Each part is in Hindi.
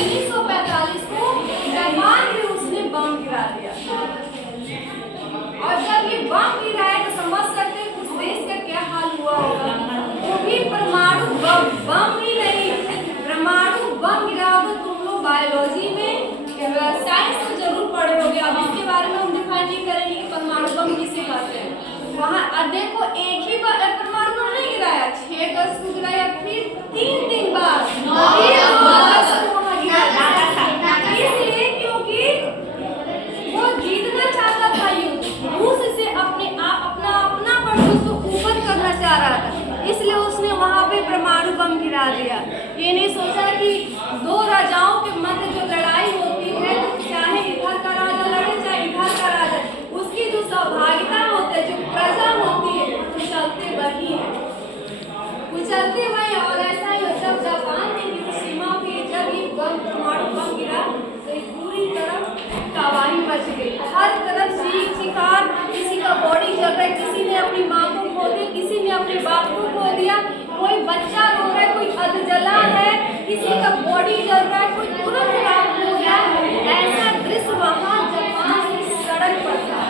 1945 को जापान में उसने बम गिरा दिया। और जब ये बम गिराया तो समझ सकते हैं उस देश का क्या हाल हुआ होगा। वो भी परमाणु बम ही नहीं, परमाणु बम गिरा तो तुम लोग बायोलॉजी में साइंस में जरूर पढ़े होंगे। अब इसके बारे में हम डिफाइन नहीं करेंगे कि परमाणु बम किसे कहते हैं। वहाँ देखो एक ही बार परमाणु बम नहीं गिराया, 6-10 को गिराया, फिर 3 बार इसलिए क्योंकि वो जीतना चाहता था युद्ध, रूस से अपना प्रभुत्व को ऊपर करना चाह रहा था, इसलिए उसने वहाँ पे परमाणु बम गिरा दिया। ये नहीं सोचा कि दो राजाओं के मध्य जो लड़ाई होती है, तो चाहे इधर का राजा लड़े चाहे इधर का राजा, उसकी जो सहभागिता होती है, जो प्रजा होती है, वो चलते वही है, वो चलते वही। और ऐसा ही जब जापान में हिरोशिमा पे जब ये परमाणु बम गिरा तो पूरी तरफ तबाही मच गई, हर तरफ चीख चिकार, किसी का बॉडी जल रहा है, किसी ने अपनी माँ को खो दिया, किसी ने अपने बाप को खो दिया, कोई बच्चा रो रहा है, कोई अधजला है, किसी का बॉडी जल रहा है, कोई तुरंत रात हो गया। ऐसा दृश्य वहाँ जापान की सड़क पर था।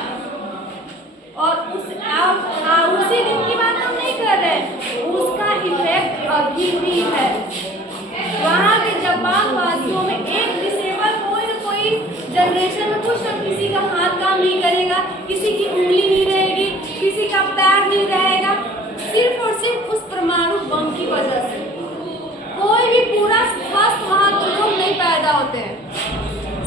और उसी दिन की बात हम नहीं कर रहे, उसका इफेक्ट अभी भी है। वहाँ के जापान वासियों में एक डिसेबल कोई जनरेशन में कुछ ना किसी का हाथ काम नहीं करेगा, किसी की उंगली नहीं रहेगी, किसी का पैर नहीं रहेगा, सिर्फ और सिर्फ उस परमाणु बम की वजह से। कोई भी पूरा स्वस्थ वहाँ के लोग नहीं पैदा होते हैं,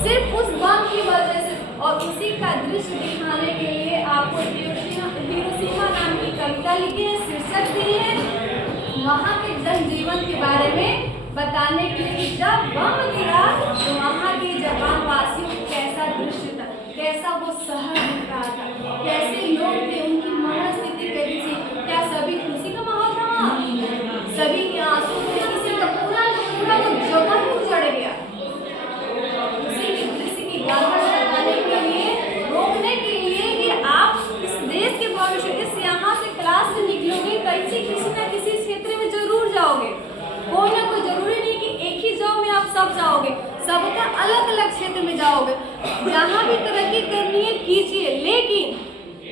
सिर्फ उस बम की वजह से। और उसी का दृश्य दिखाने के लिए आपको हिरोशिमा नाम की कविता लिखी है, शीर्षक दी है वहाँ के जनजीवन के बारे में बताने के लिए। जब बम गिरा तो वहाँ के जापान वासियों को कैसा दृश्य था, कैसा वो शहर दिख रहा था, कैसे लोग थे, उनकी मनस्थिति कैसी थी, क्या सभी खुशी का माहौल था वहाँ, सभी के आंसू थे, किसी का पूरा वो जगह ही चढ़ गया। उसी के दृश्य की गड़बड़ बताने के लिए, रोकने के लिए कि आप इस देश के भविष्य, इस यहाँ से क्लास से निकलोगे कैसे किसी न किसी क्षेत्र में जरूर जाओगे, कोई ना कोई, जरूरी नहीं कि एक ही जॉब में आप सब जाओगे, सबका अलग अलग क्षेत्र में जाओगे। जहाँ भी तरक्की करनी है कीजिए, लेकिन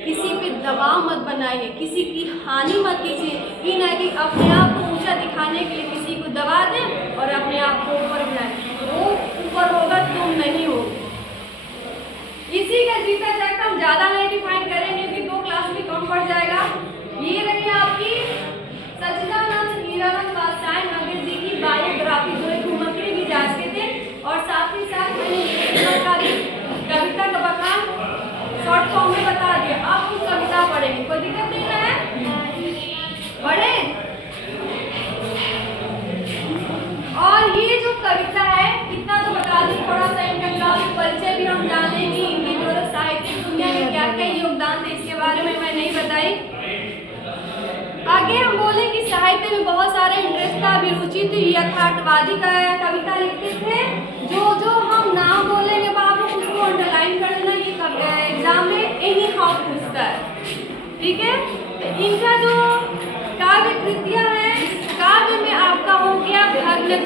किसी पे दबाव मत बनाइए, किसी की हानि मत कीजिए। ये ना कि अपने आप को ऊंचा दिखाने के लिए किसी को दबा दें और अपने आप को ऊपर बनाएं, वो ऊपर होगा तुम नहीं होगे। इसी का जीता जागता हम ज़्यादा नहीं डिफाइन करेंगे कि 2 क्लास में कम पड़ जाएगा। ये रही आपकी सच्चिदानंद हीरानंद वात्स्यायन नगर जी की बायोग्राफी, जो एक मकड़ी मिजाज के थे। और साथ ही साथ मैंने कविता का बखान शॉर्ट फॉर्म में बता दिया। आप कुछ कविता पढ़ेंगे, कोई दिक्कत नहीं है, पढ़े। और ये जो कविता है कितना तो बता दी, थोड़ा सा इनका परिचय भी हम जानेंगे, इनकी दोनों साहित्यिक दुनिया में क्या क्या योगदान थे, इसके बारे में मैं नहीं बताई। आगे हम बोले कि साहित्य में बहुत सारे इंटरेस्ट था, अभिरुचि थी, यथार्थवादी का कविता लिखते थे। जो हम नाम बोलेंगे बाबू उसको अंडरलाइन कर लेना, ये एग्जाम में एनी हाउ पूछता है, ठीक है। इनका जो काव्य कृतियाँ हैं, काव्य में आपका हो गया भग्न